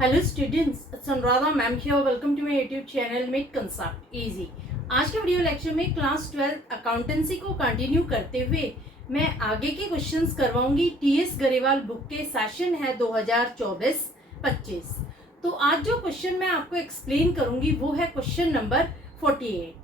Hello students, Anuradha ma'am here. Welcome to my YouTube channel make concept easy. आज के video lecture में class 12 accountancy को continue करते हुए मैं आगे के क्वेश्चंस करवाऊंगी। टीएस गरेवाल बुक के सेशन है 2024-25। तो आज जो क्वेश्चन मैं आपको एक्सप्लेन करूंगी वो है क्वेश्चन नंबर 48।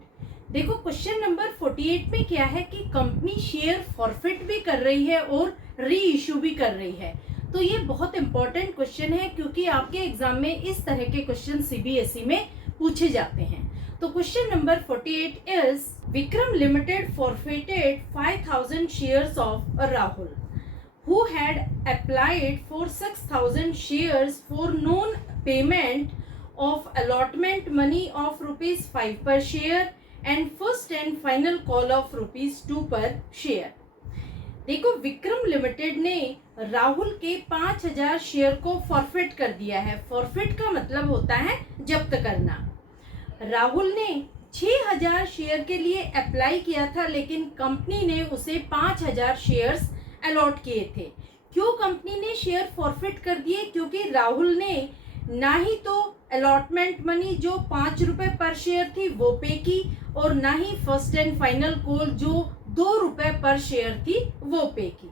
देखो क्वेश्चन नंबर 48 में क्या है कि कंपनी शेयर फॉरफिट भी कर रही है और री इशू भी कर रही है। तो ये बहुत इंपॉर्टेंट क्वेश्चन है क्योंकि आपके एग्जाम में इस तरह के क्वेश्चन सीबीएसई में पूछे जाते हैं। तो question number 48 is Vikram limited forfeited 5000 shares of Rahul who had applied for 6000 shares for non payment of allotment money of rupees 5 per share and first and final call of rupees 2 per share। देखो Vikram limited ने राहुल के 5000 share को forfeit कर दिया है। Forfeit का मतलब होता है जब्त करना। राहुल ने 6000 शेयर के लिए अप्लाई किया था, लेकिन कंपनी ने उसे 5000 शेयर्स अलॉट किए थे। क्यों कंपनी ने शेयर फॉरफिट कर दिए? क्योंकि राहुल ने ना ही तो अलॉटमेंट मनी जो 5 रुपए पर शेयर थी वो पे की, और ना ही फर्स्ट एंड फाइनल कॉल जो 2 रुपए पर शेयर थी वो पे की।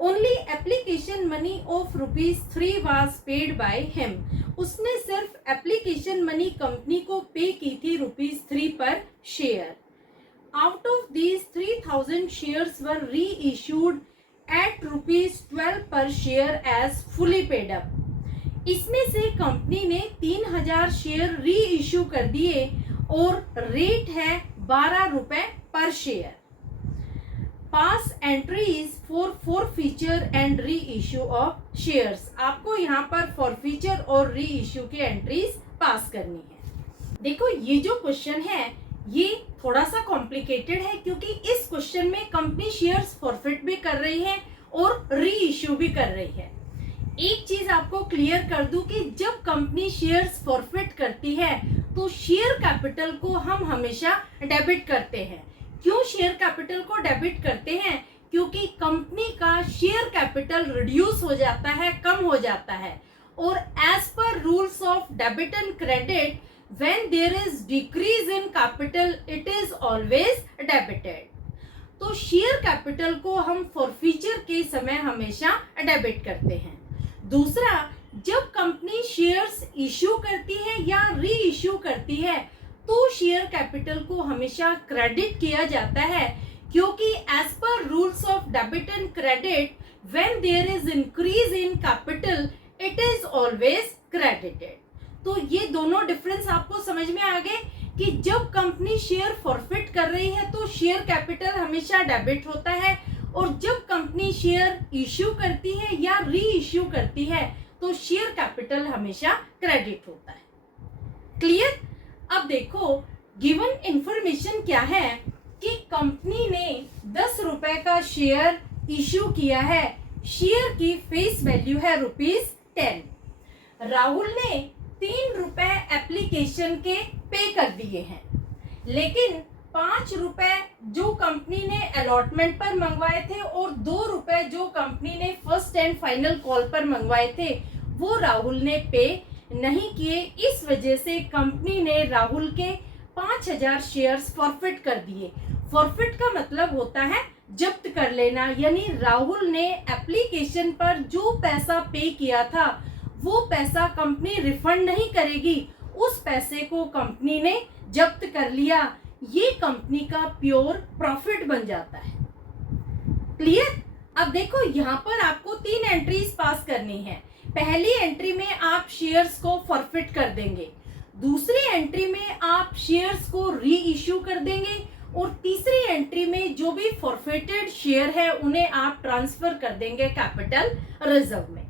Only application money of ₹3 was paid by him. उसने सिर्फ एप्लीकेशन मनी कंपनी को पे की थी ₹3 per share. Out of these 3000 shares were reissued at ₹12 per share as fully paid up. इसमें से कंपनी ने 3000 शेयर री इशू कर दिए और रेट है 12 रुपए पर share. Pass entries for feature and re issue of shares. आपको यहाँ पर फॉर फीचर और री इशू की एंट्रीज पास करनी है। देखो ये जो क्वेश्चन है ये थोड़ा सा कॉम्प्लिकेटेड है क्योंकि इस क्वेश्चन में कंपनी शेयर्स फॉरफिट भी कर रही है और री इशू भी कर रही है। एक चीज आपको क्लियर कर दूं कि जब कंपनी शेयर्स फॉरफिट करती है तो शेयर कैपिटल को हम हमेशा डेबिट करते हैं। क्यों शेयर कैपिटल को डेबिट करते हैं? क्योंकि कंपनी का शेयर कैपिटल रिड्यूस हो जाता है, कम हो जाता है, और as per rules of debit and credit when there is decrease in capital it is always debited. तो शेयर कैपिटल को हम फॉरफीचर के समय हमेशा डेबिट करते हैं। दूसरा, जब कंपनी शेयर्स इश्यू करती है या री इश्यू करती है तो शेयर कैपिटल को हमेशा क्रेडिट किया जाता है, क्योंकि as per rules of debit and credit when there is increase in capital it is always credited. तो ये दोनों डिफरेंस आपको समझ में आ गए कि जब कंपनी शेयर फॉरफिट कर रही है तो शेयर कैपिटल हमेशा डेबिट होता है, और जब कंपनी शेयर इश्यू करती है या री इश्यू करती है तो शेयर कैपिटल हमेशा क्रेडिट होता है। क्लियर? अब देखो गिवन इंफॉर्मेशन क्या है कि कंपनी ने 10 रुपए का शेयर इश्यू किया है। शेयर की फेस वैल्यू है ₹10। राहुल ने 3 रुपए एप्लीकेशन के पे कर दिए हैं, लेकिन 5 रुपए जो कंपनी ने अलॉटमेंट पर मंगवाए थे और 2 रुपए जो कंपनी ने फर्स्ट एंड फाइनल कॉल पर मंगवाए थे वो राहुल ने पे नहीं किए। इस वजह से कंपनी ने राहुल के 5000 शेयर्स फॉरफिट कर दिए। फॉरफिट का मतलब होता है जब्त कर लेना, यानी राहुल ने एप्लीकेशन पर जो पैसा पे किया था वो पैसा कंपनी रिफंड नहीं करेगी, उस पैसे को कंपनी ने जब्त कर लिया। ये कंपनी का प्योर प्रॉफिट बन जाता है। क्लियर? अब देखो यहाँ पर आपको 3 एंट्रीज पास करनी है। पहली एंट्री में आप शेयर्स को फॉरफिट कर देंगे, दूसरी एंट्री में आप शेयर्स को री इश्यू कर देंगे, और तीसरी एंट्री में जो भी फॉरफिटेड शेयर है उन्हें आप ट्रांसफर कर देंगे कैपिटल रिजर्व में।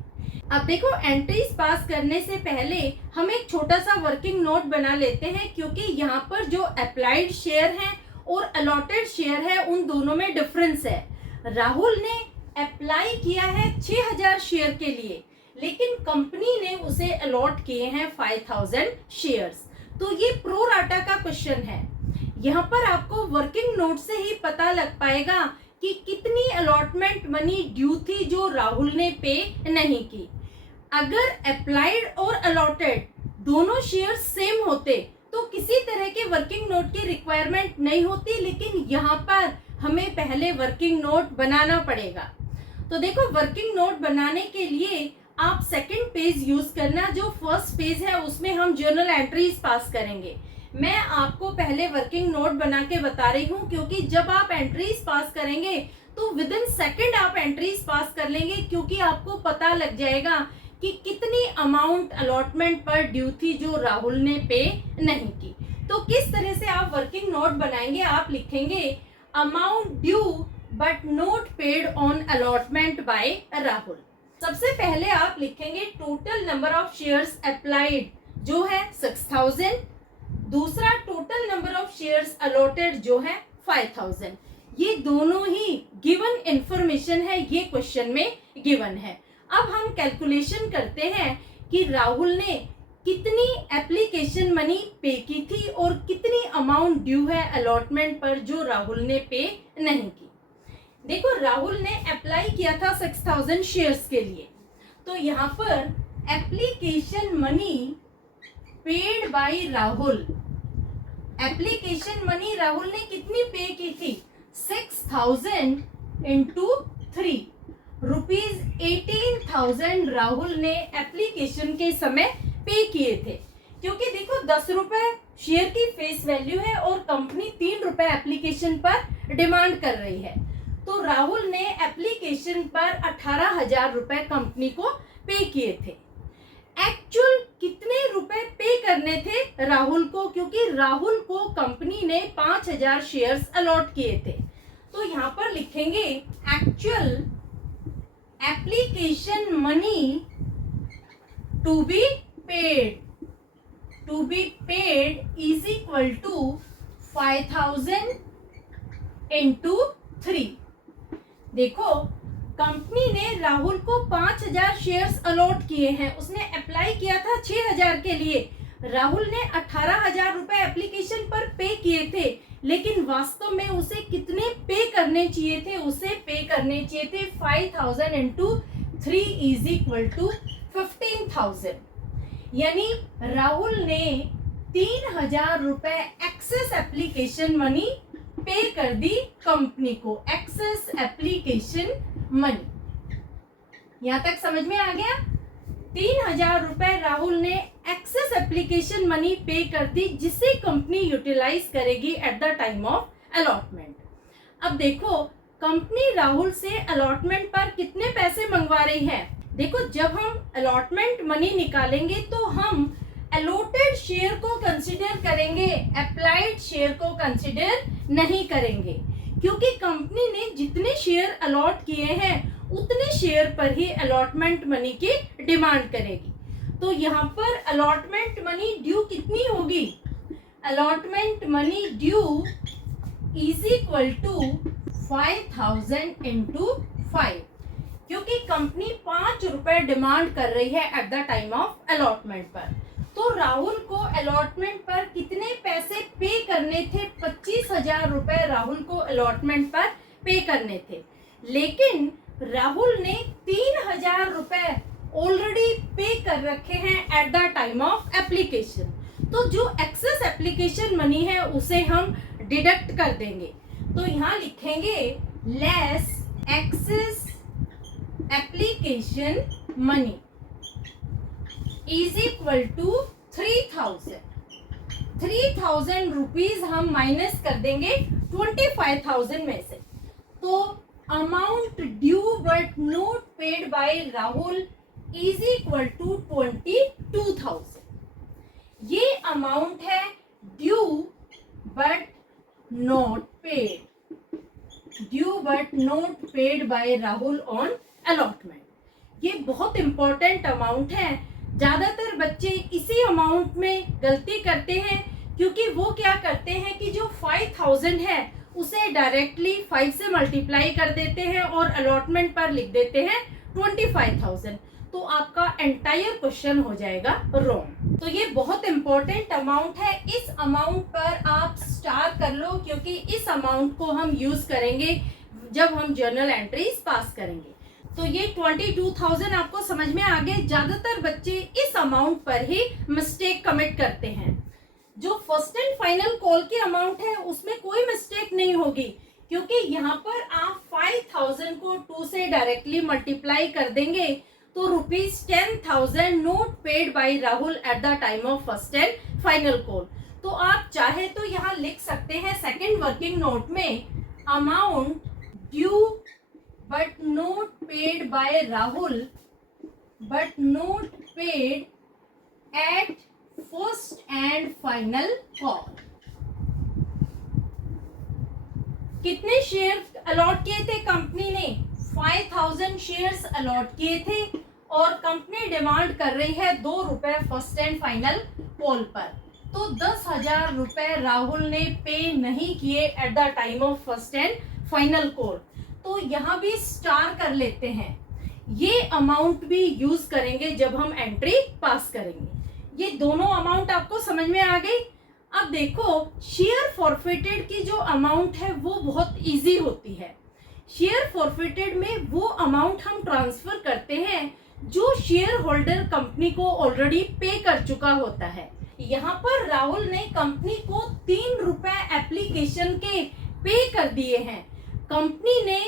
अब देखो एंट्रीज पास करने से पहले हम एक छोटा सा वर्किंग नोट बना लेते हैं, क्योंकि यहाँ पर जो अप्लाइड शेयर है और अलॉटेड शेयर है उन दोनों में डिफरेंस है। राहुल ने अप्लाई किया है 6000 शेयर के लिए, लेकिन कंपनी ने उसे अलॉट किए हैं 5000 शेयर्स। तो ये प्रो राटा का क्वेश्चन है। यहाँ पर आपको वर्किंग नोट से ही पता लग पाएगा कि कितनी अलॉटमेंट मनी ड्यू थी जो राहुल ने पे नहीं की। अगर अप्लाइड और अलॉटेड दोनों शेयर सेम होते तो किसी तरह के वर्किंग नोट की रिक्वायरमेंट नहीं होती, लेकिन यहाँ पर हमें पहले वर्किंग नोट बनाना पड़ेगा। तो देखो, वर्किंग नोट बनाने के लिए आप सेकंड पेज यूज करना। जो फर्स्ट पेज है उसमें हम जर्नल एंट्रीज पास करेंगे। मैं आपको पहले वर्किंग नोट बना के बता रही हूँ, क्योंकि जब आप एंट्रीज पास करेंगे तो विद इन सेकेंड आप एंट्रीज पास कर लेंगे, क्योंकि आपको पता लग जाएगा कि कितनी अमाउंट अलॉटमेंट पर ड्यू थी जो राहुल ने पे नहीं की। तो किस तरह से आप वर्किंग नोट बनाएंगे, आप लिखेंगे amount due but not paid on allotment by Rahul. सबसे पहले आप लिखेंगे total number of shares applied जो है 6000, दूसरा total number of shares allotted जो है 5000। ये दोनों ही गिवन इंफॉर्मेशन है, ये क्वेश्चन में गिवन है। अब हम कैलकुलेशन करते हैं कि राहुल ने कितनी एप्लीकेशन मनी पे की थी और कितनी अमाउंट ड्यू है अलॉटमेंट पर जो राहुल ने पे नहीं की। देखो, राहुल ने अप्लाई किया था 6000 शेयर्स के लिए, तो यहाँ पर application money paid by Rahul, application money Rahul ने कितनी पे की थी, 6000 इंटू 3 रुपीज 18,000 राहुल ने एप्लीकेशन के समय पे किए थे। क्योंकि देखो, 10 रुपए शेयर की फेस वैल्यू है और कंपनी 3 रुपए एप्लीकेशन पर डिमांड कर रही है, तो राहुल ने एप्लीकेशन पर 18,000 रुपए कंपनी को पे किए थे। एक्चुअल कितने रुपए पे करने थे राहुल को, क्योंकि राहुल को कंपनी ने 5,000 शेयर्स अलॉट किए थे। तो यहाँ पर लिखेंगे actual application money to be paid is equal to 5,000 into 3। देखो, कंपनी ने राहुल को 5,000 शेयर्स अलॉट किए हैं, उसने अप्लाई किया था 6,000 के लिए। राहुल ने 18,000 रुपए एप्लीकेशन पर पे किए थे, लेकिन वास्तव में उसे कितने पे करने चाहिए थे, उसे पे करने चाहिए थे 5,000 इंटू 3 इज इक्वल टू 15,000। यानी राहुल ने 3,000 रुपए एक्सेस एप्लीकेशन मनी पे कर दी कंपनी को, एक्सेस एप्लीकेशन मनी। यहां तक समझ में आ गया? 3,000 रुपए राहुल ने एक्सेस एप्लीकेशन मनी पे कर दी, जिसे कंपनी यूटिलाइज करेगी eight the time of allotment. अब देखो, कंपनी राहुल से अलॉटमेंट पर कितने पैसे मंगवा रही है। देखो, जब हम अलॉटमेंट मनी निकालेंगे तो हम अलॉटेड शेयर को कंसिडर करेंगे, अप्लाइड शेयर को कंसिडर नहीं करेंगे, क्योंकि कंपनी ने जितने शेयर अलॉट किए हैं उतने शेयर पर ही अलॉटमेंट मनी की डिमांड करेगी। तो यहाँ पर अलॉटमेंट मनी ड्यू कितनी होगी, allotment money due is equal to 5,000 into 5, क्योंकि कंपनी 5 रुपए डिमांड कर रही है at the time of allotment पर। तो राहुल को अलॉटमेंट पर कितने पैसे पे करने थे, 25,000 रुपए राहुल को अलॉटमेंट पर पे करने थे, लेकिन राहुल ने 3,000 रुपए ऑलरेडी पे कर रखे हैं eight the time of application. तो जो एक्सेस एप्लीकेशन मनी है उसे हम डिडक्ट कर देंगे। तो यहाँ लिखेंगे less excess application money is equal to 3,000 rupees हम माइनस कर देंगे 25,000 में से। तो amount due but not paid by Rahul is equal to 22,000। ये अमाउंट है due but not paid by Rahul on allotment. ये बहुत इंपॉर्टेंट अमाउंट है। ज्यादातर बच्चे इसी अमाउंट में गलती करते हैं, क्योंकि वो क्या करते हैं कि जो 5,000 है उसे डायरेक्टली 5 से मल्टीप्लाई कर देते हैं और अलॉटमेंट पर लिख देते हैं 25,000। तो आपका एंटायर क्वेश्चन हो जाएगा रॉन्ग। तो ये बहुत इंपॉर्टेंट अमाउंट है, इस अमाउंट पर आप स्टार कर लो, क्योंकि इस अमाउंट को हम यूज करेंगे जब हम जर्नल एंट्रीज पास करेंगे। तो ये 22,000 आपको समझ में आ गया। ज्यादातर बच्चे इस अमाउंट पर ही मिस्टेक कमिट करते हैं। जो फर्स्ट एंड फाइनल कॉल की अमाउंट है उसमें कोई मिस्टेक नहीं होगी, क्योंकि यहाँ पर आप 5,000 को 2 से डायरेक्टली मल्टीप्लाई कर देंगे तो ₹10,000 note paid by Rahul eight the time of first and final call. तो आप चाहे तो यहाँ लिख सकते हैं सेकेंड वर्किंग नोट में, amount due but not paid by Rahul but not paid at first and final call. कितने शेयर अलॉट किए थे कंपनी ने? 5,000 शेयर्स अलॉट किए थे और कंपनी डिमांड कर रही है ₹2 फर्स्ट एंड फाइनल कॉल पर। तो 10,000 रुपए राहुल ने पे नहीं किए eight the time of first and final call. तो यहाँ भी स्टार कर लेते हैं। ये अमाउंट भी यूज करेंगे जब हम एंट्री पास करेंगे। ये दोनों अमाउंट आपको समझ में आ गई। अब देखो, शेयर फॉरफिटेड की जो अमाउंट है वो बहुत इजी होती है। शेयर फॉरफिटेड में वो अमाउंट हम ट्रांसफर करते हैं जो शेयर होल्डर कंपनी को ऑलरेडी पे कर चुका होता है। यहाँ पर राहुल ने कंपनी को ₹3 एप्लीकेशन के पे कर दिए हैं। कंपनी ने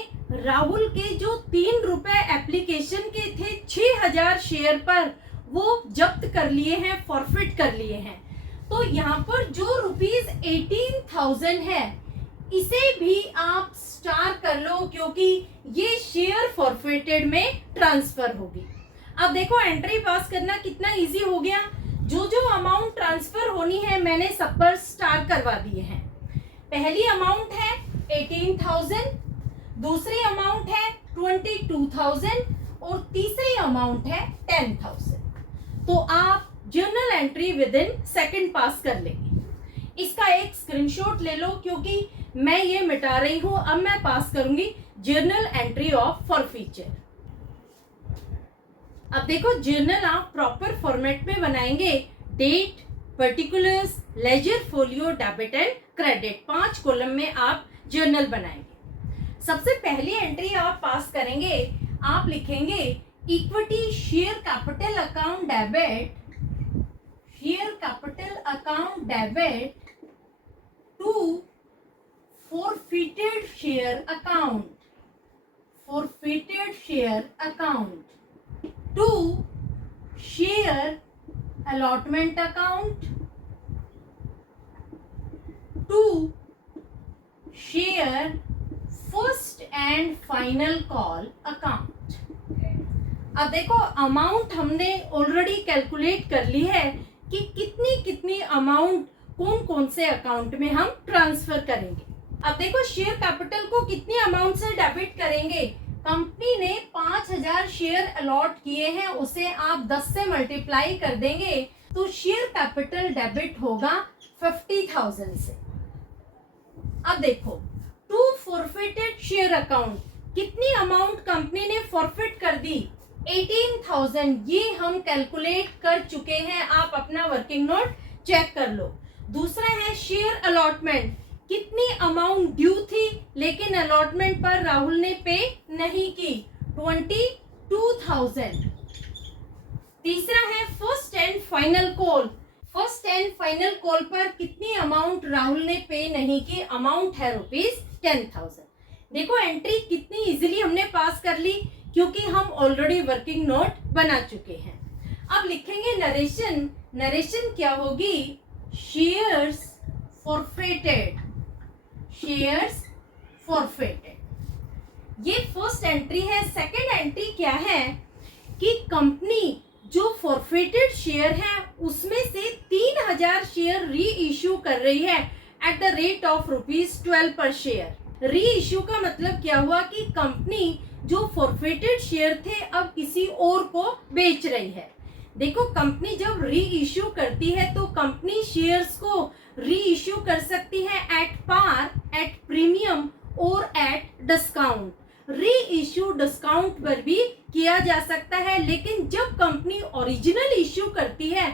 राहुल के जो ₹3 एप्लीकेशन के थे 6,000 शेयर पर वो जब्त कर लिए हैं, फॉरफिट कर लिए हैं। तो यहाँ पर जो ₹18,000 है इसे भी आप स्टार कर लो, क्योंकि ये शेयर फॉरफिटेड में ट्रांसफर होगी। अब देखो, एंट्री पास करना कितना इजी हो गया। जो जो अमाउंट ट्रांसफर होनी है मैंने सब पर स्टार करवा दिए हैं। पहली अमाउंट है 18,000, दूसरी अमाउंट है 22,000 और तीसरी अमाउंट है 10,000। तो आप journal entry within second pass कर लेंगे। इसका एक स्क्रीनशॉट ले लो, क्योंकि मैं ये मिटा रही हूं। अब मैं पास करूंगी जर्नल एंट्री ऑफ फॉरफीचर। अब देखो, जर्नल आप प्रॉपर फॉर्मेट में बनाएंगे। Date, particulars, ledger, folio, debit and credit, 5 column में आप जर्नल बनाएंगे। सबसे पहली एंट्री आप पास करेंगे, आप लिखेंगे equity share capital account debit, share capital account debit to forfeited share account, forfeited share account to share allotment account, to share first and final call account। अब देखो, अमाउंट हमने ऑलरेडी कैलकुलेट कर ली है कि कितनी कितनी अमाउंट कौन कौन से अकाउंट में हम ट्रांसफर करेंगे। अब देखो, शेयर कैपिटल को कितनी अमाउंट से डेबिट करेंगे। कंपनी ने 5,000 शेयर अलॉट किए हैं, उसे आप 10 से मल्टीप्लाई कर देंगे तो शेयर कैपिटल डेबिट होगा 50,000 से। अब देखो, टू फॉरफिटेड शेयर अकाउंट, कितनी अमाउंट कंपनी ने फॉरफिट कर दी? 18,000। ये हम कैलकुलेट कर चुके हैं, आप अपना वर्किंग नोट चेक कर लो। दूसरा है शेयर अलॉटमेंट, कितनी अमाउंट ड्यू थी लेकिन अलॉटमेंट पर राहुल ने पे नहीं की? 22,000। तीसरा है first and final call, first and final call पर कितनी अमाउंट राहुल ने पे नहीं की? अमाउंट है ₹10,000। देखो, एंट्री कितनी इजीली हमने पास कर ली, क्योंकि हम ऑलरेडी वर्किंग नोट बना चुके हैं। अब लिखेंगे नरेशन। नरेशन क्या होगी? Shares forfeited, shares forfeited. ये फर्स्ट एंट्री है। सेकंड एंट्री क्या है कि कंपनी जो फॉरफिटेड शेयर है उसमें से 3,000 शेयर री इश्यू कर रही है at the rate of ₹12 per share. री इश्यू का मतलब क्या हुआ कि कंपनी जो फॉरफिटेड शेयर थे अब किसी और को बेच रही है। देखो, कंपनी जब री इश्यू करती है तो कंपनी शेयर्स को री इश्यू कर सकती है एट पार, एट प्रीमियम और एट डिस्काउंट। री इश्यू डिस्काउंट पर भी किया जा सकता है, लेकिन जब कंपनी ओरिजिनल इश्यू करती है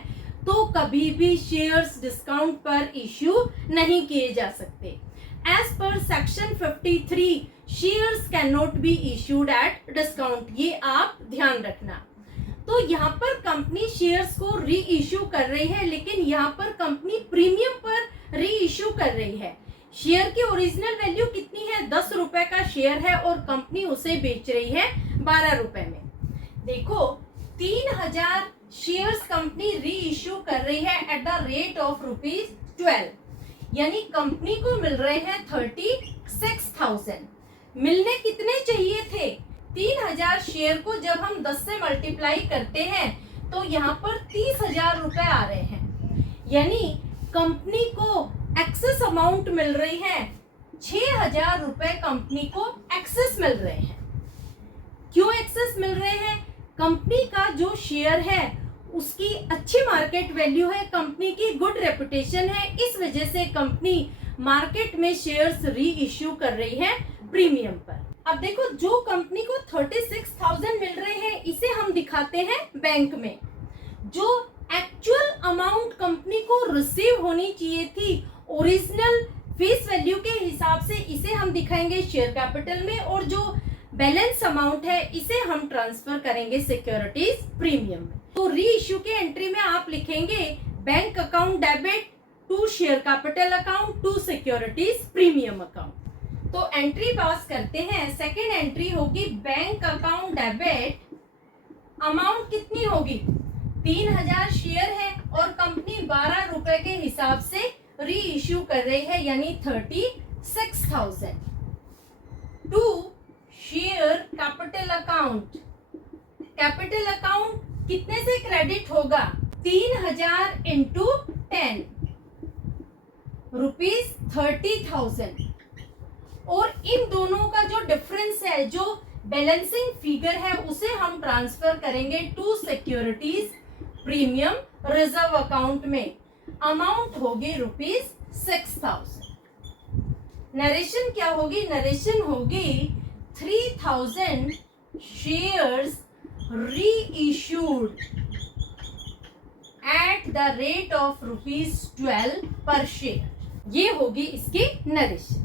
तो कभी भी शेयर्स डिस्काउंट पर इश्यू नहीं किए जा सकते। As per section 53 shares can not be issued at discount, ये आप ध्यान रखना। तो यहाँ पर कंपनी शेयर्स को री इश्यू कर रही है, लेकिन यहाँ पर कंपनी प्रीमियम पर री इश्यू कर रही है। शेयर की ओरिजिनल वैल्यू कितनी है, 10 रुपए का शेयर है और कंपनी उसे बेच रही है 12 रुपए में। देखो 3000 शेयर्स कंपनी री इश्यू कर रही है एट द रेट ऑफ ₹12, यानी कंपनी को मिल रहे हैं 36,000। मिलने कितने चाहिए थे, 3000 शेयर को जब हम 10 से मल्टीप्लाई करते हैं तो यहाँ पर 30,000 रुपए आ रहे हैं, यानी कंपनी को एक्सेस अमाउंट मिल रही है 6,000 रुपए कंपनी को एक्सेस मिल रहे हैं। क्यों एक्सेस मिल रहे हैं, कंपनी का जो शेयर है उसकी अच्छी मार्केट वैल्यू है, कंपनी की गुड रेपुटेशन है, इस वजह से कंपनी मार्केट में शेयर्स री इश्यू कर रही है प्रीमियम पर। अब देखो जो कंपनी को 36,000 मिल रहे हैं इसे हम दिखाते हैं बैंक में। जो एक्चुअल अमाउंट कंपनी को रिसीव होनी चाहिए थी ओरिजिनल फेस वैल्यू के हिसाब से, इसे हम दिखाएंगे शेयर कैपिटल में, और जो बैलेंस अमाउंट है इसे हम ट्रांसफर करेंगे सिक्योरिटीज प्रीमियम में। तो री इश्यू के एंट्री में आप लिखेंगे bank account debit to share capital account to securities premium account. तो एंट्री पास करते हैं। सेकेंड एंट्री होगी बैंक अकाउंट डेबिट, अमाउंट कितनी होगी, 3000 शेयर है और कंपनी 12 रुपए के हिसाब से री इश्यू कर रही है, यानी 36,000 to share capital account. Capital account कितने से क्रेडिट होगा, 3000 इंटू 10 ₹30,000। और इन दोनों का जो डिफरेंस है, जो बैलेंसिंग फिगर है, उसे हम ट्रांसफर करेंगे to securities premium reserve account में। अमाउंट होगी ₹6,000। नरेशन क्या होगी, नरेशन होगी 3,000 shares reissued at the rate of ₹12 per share. ये होगी इसकी नरेशन।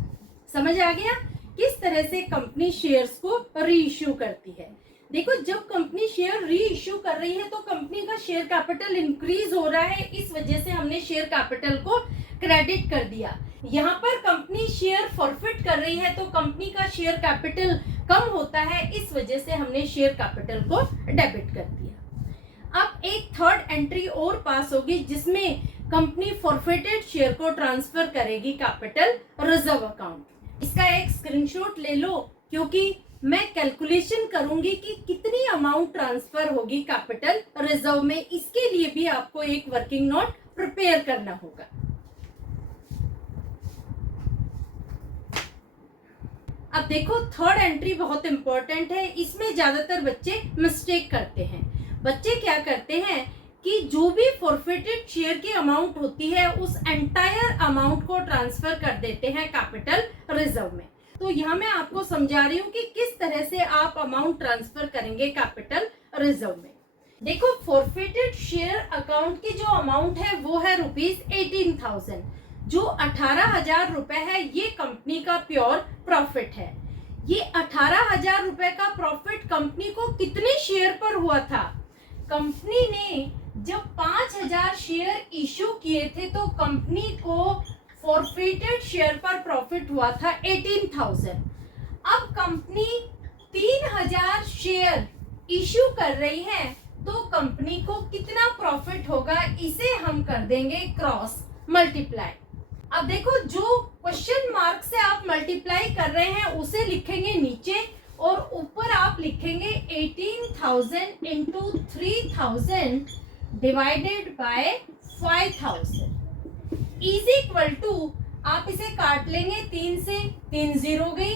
समझ आ गया किस तरह से कंपनी शेयर्स को री इश्यू करती है। देखो जब कंपनी शेयर री इश्यू कर रही है तो कंपनी का शेयर कैपिटल इंक्रीज हो रहा है, इस वजह से हमने शेयर कैपिटल को क्रेडिट कर दिया। यहाँ पर कंपनी शेयर फॉरफिट कर रही है तो कंपनी का शेयर कैपिटल कम होता है, इस वजह से हमने शेयर कैपिटल को डेबिट कर दिया। अब एक थर्ड एंट्री और पास होगी जिसमें कंपनी फॉरफिटेड शेयर को ट्रांसफर करेगी कैपिटल रिजर्व अकाउंट। इसका एक स्क्रीनशॉट ले लो, क्योंकि मैं कैलकुलेशन करूंगी कि कितनी अमाउंट ट्रांसफर होगी कैपिटल रिजर्व में। इसके लिए भी आपको एक वर्किंग नोट प्रिपेयर करना होगा। अब देखो थर्ड एंट्री बहुत इंपॉर्टेंट है, इसमें ज्यादातर बच्चे मिस्टेक करते हैं। बच्चे क्या करते हैं कि जो भी फॉरफिटेड शेयर की अमाउंट होती है उस एंटायर अमाउंट को ट्रांसफर कर देते हैं कैपिटल रिजर्व में। तो यहाँ मैं आपको समझा रही हूँ कि किस तरह से आप अमाउंट ट्रांसफर करेंगे कैपिटल रिजर्व में। देखो फॉरफिटेड शेयर अकाउंट की जो अमाउंट है वो है ₹18,000। जो 18,000 रुपए है ये कंपनी का प्योर प्रॉफिट है। ये 18,000 रुपए का प्रॉफिट कंपनी को कितने शेयर पर हुआ था, कंपनी ने जब 5,000 शेयर इश्यू किए थे तो कंपनी को फॉरफिटेड शेयर पर प्रॉफिट हुआ था 18,000। अब कंपनी 3,000 शेयर इश्यू कर रही है तो कंपनी को कितना प्रॉफिट होगा, इसे हम कर देंगे क्रॉस मल्टीप्लाई। अब देखो जो क्वेश्चन मार्क से आप मल्टीप्लाई कर रहे हैं उसे लिखेंगे नीचे और ऊपर आप लिखेंगे 18,000 into 3,000 divided by 5,000 is equal to, आप इसे काट लेंगे 3 से, 3 0 गई,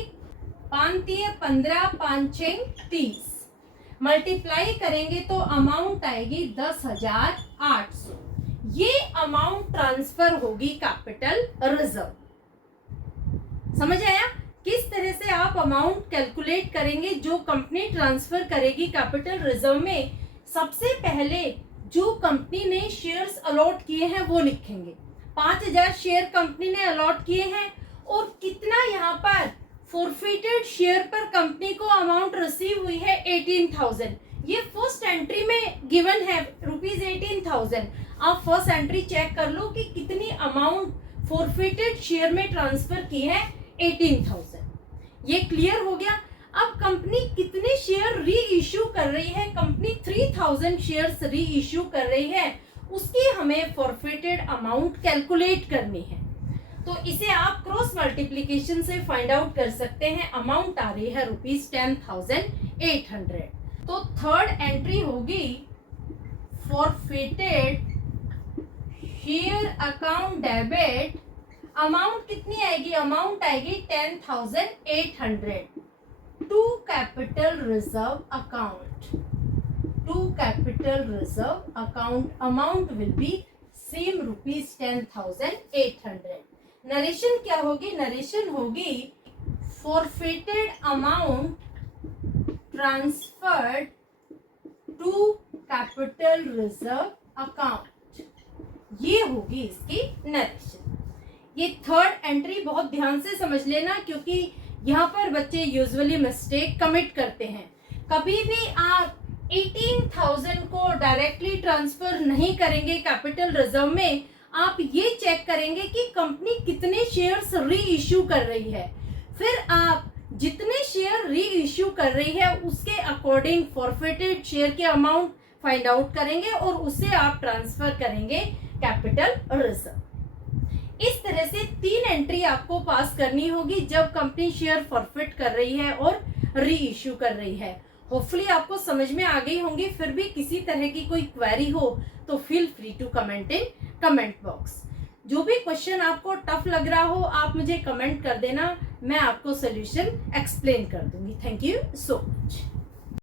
5 3 15, 5 6 30, मल्टीप्लाई करेंगे तो अमाउंट आएगी 10,800। ये अमाउंट ट्रांसफर होगी कैपिटल रिजर्व। समझ आया किस तरह से आप अमाउंट कैलकुलेट करेंगे जो कंपनी ट्रांसफर करेगी कैपिटल रिजर्व में। सबसे पहले जो कंपनी ने शेयर्स अलॉट किए हैं वो लिखेंगे। 5,000 शेयर कंपनी ने अलॉट किए हैं और कितना यहाँ पर फॉरफिटेड शेयर पर कंपनी को अमाउंट रिसीव हुई है 18,000। ये फर्स्ट एंट्री में गिवन है रुपीज 18,000। आप फर्स्ट एंट्री चेक कर लो कि कितनी अमाउंट फॉरफिटेड शेयर में ट्रांसफर की है, 18,000। ये क्लियर हो गया। अब कंपनी कितने शेयर री इश्यू कर रही है, कंपनी 3,000 शेयर्स री इश्यू कर रही है, उसकी हमें फॉरफिटेड अमाउंट कैलकुलेट करनी है। तो इसे आप क्रॉस मल्टीप्लीकेशन से फाइंड आउट कर सकते हैं। अमाउंट आ रही है रुपीज 10,800। तो थर्ड एंट्री होगी forfeited share account debit. Amount कितनी आएगी, अमाउंट आएगी 10,800 to capital reserve account. To capital reserve account amount will be same rupees 10,800। Narration क्या होगी, नरेशन होगी forfeited amount transferred to capital reserve account. ये होगी इसकी नरेशन। ये थर्ड एंट्री बहुत ध्यान से समझ लेना, क्योंकि यहाँ पर बच्चे यूजुअली मिस्टेक कमिट करते हैं। कभी भी आप 18,000 को डायरेक्टली ट्रांसफर नहीं करेंगे कैपिटल रिजर्व में। आप ये चेक करेंगे कि कंपनी कितने शेयर्स री इश्यू कर रही है, फिर आप जितने शेयर री इश्यू कर रही है उसके अकॉर्डिंग फॉरफिटेड शेयर के अमाउंट फाइंड आउट करेंगे और उसे आप ट्रांसफर करेंगे कैपिटल रिजर्व। इस तरह से 3 एंट्री आपको पास करनी होगी जब कंपनी शेयर फॉरफिट कर रही है और री इश्यू कर रही है। होपफुली आपको समझ में आ गई होंगी। फिर भी किसी तरह की कोई क्वेरी हो तो feel free to comment in comment box. जो भी क्वेश्चन आपको टफ लग रहा हो आप मुझे कमेंट कर देना, मैं आपको सोल्यूशन एक्सप्लेन कर दूंगी। Thank you so much.